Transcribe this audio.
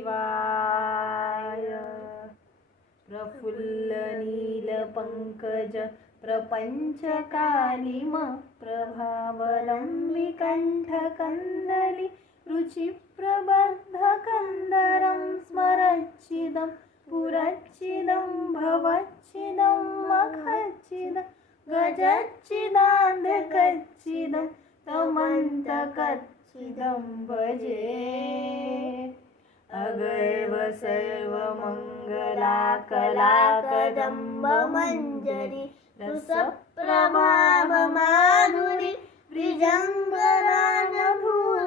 शिवाय। प्रफुल्ल नीलपङ्कज प्रपञ्चकालिम प्रभावलम्बि कण्ठकन्दलि रुचिप्रबद्धकन्दरं स्मरच्चिदं पुरच्चिदं भवच्चिदं मखच्चिदं गजच्चिदान्धकच्चिदं तमन्तकच्चिदं भजे। अगैव सर्वमङ्गलाकलाकदम्बमञ्जरी रसप्रभावमाधुरी वृजङ्गराजभूषणं